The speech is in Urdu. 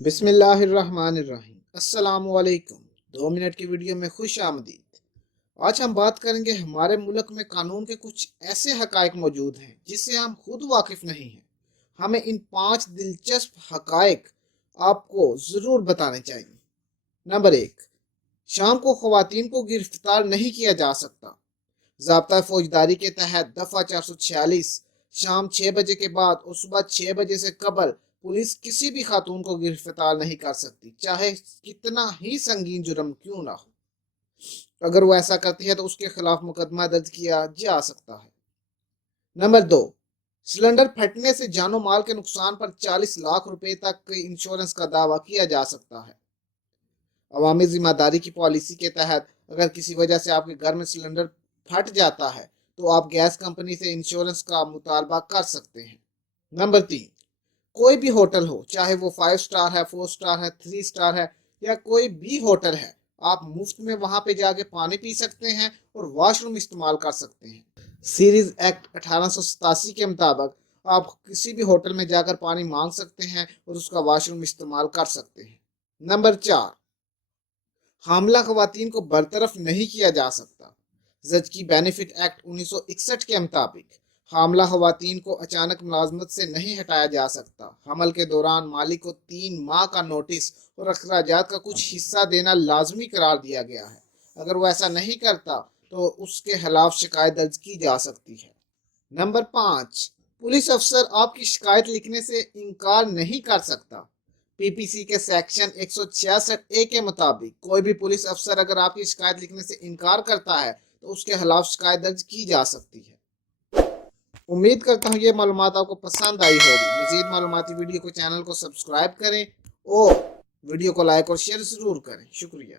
بسم اللہ الرحمن الرحیم۔ السلام علیکم۔ 2 منٹ کی ویڈیو میں خوش آمدید۔ آج ہم بات کریں گے ہمارے ملک میں قانون کے کچھ ایسے حقائق موجود ہیں جس سے ہم خود واقف نہیں ہیں۔ ہمیں ان 5 دلچسپ حقائق آپ کو ضرور بتانے چاہیے۔ نمبر 1، شام کو خواتین کو گرفتار نہیں کیا جا سکتا۔ ضابطہ فوجداری کے تحت دفعہ 446 شام 6 بجے کے بعد اور صبح 6 بجے سے قبل پولیس کسی بھی خاتون کو گرفتار نہیں کر سکتی، چاہے کتنا ہی سنگین جرم کیوں نہ ہو۔ اگر وہ ایسا کرتی ہے تو اس کے خلاف مقدمہ درج کیا جا سکتا ہے۔ نمبر 2، سلنڈر پھٹنے سے جان و مال کے نقصان پر 40 لاکھ روپے تک انشورنس کا دعویٰ کیا جا سکتا ہے۔ عوامی ذمہ داری کی پالیسی کے تحت اگر کسی وجہ سے آپ کے گھر میں سلنڈر پھٹ جاتا ہے تو آپ گیس کمپنی سے انشورنس کا مطالبہ کر سکتے ہیں۔ نمبر 3، کوئی بھی ہوٹل ہو، چاہے وہ 5 سٹار ہے، 4 سٹار ہے، 3 سٹار ہے یا کوئی بھی ہوٹل ہے، آپ مفت میں وہاں پہ جا کے پانی پی سکتے ہیں اور واش روم استعمال کر سکتے ہیں۔ سیریز ایکٹ 1887 کے مطابق آپ کسی بھی ہوٹل میں جا کر پانی مانگ سکتے ہیں اور اس کا واش روم استعمال کر سکتے ہیں۔ نمبر 4، حاملہ خواتین کو برطرف نہیں کیا جا سکتا۔ زچگی بینیفٹ ایکٹ 1961 کے مطابق حاملہ خواتین کو اچانک ملازمت سے نہیں ہٹایا جا سکتا۔ حمل کے دوران مالک کو 3 ماہ کا نوٹس اور اخراجات کا کچھ حصہ دینا لازمی قرار دیا گیا ہے۔ اگر وہ ایسا نہیں کرتا تو اس کے خلاف شکایت درج کی جا سکتی ہے۔ نمبر 5، پولیس افسر آپ کی شکایت لکھنے سے انکار نہیں کر سکتا۔ پی پی سی کے سیکشن 166A کے مطابق کوئی بھی پولیس افسر اگر آپ کی شکایت لکھنے سے انکار کرتا ہے تو اس کے خلاف شکایت درج کی جا سکتی ہے۔ امید کرتا ہوں یہ معلومات آپ کو پسند آئی ہوگی۔ مزید معلوماتی ویڈیو کو چینل کو سبسکرائب کریں اور ویڈیو کو لائک اور شیئر ضرور کریں۔ شکریہ۔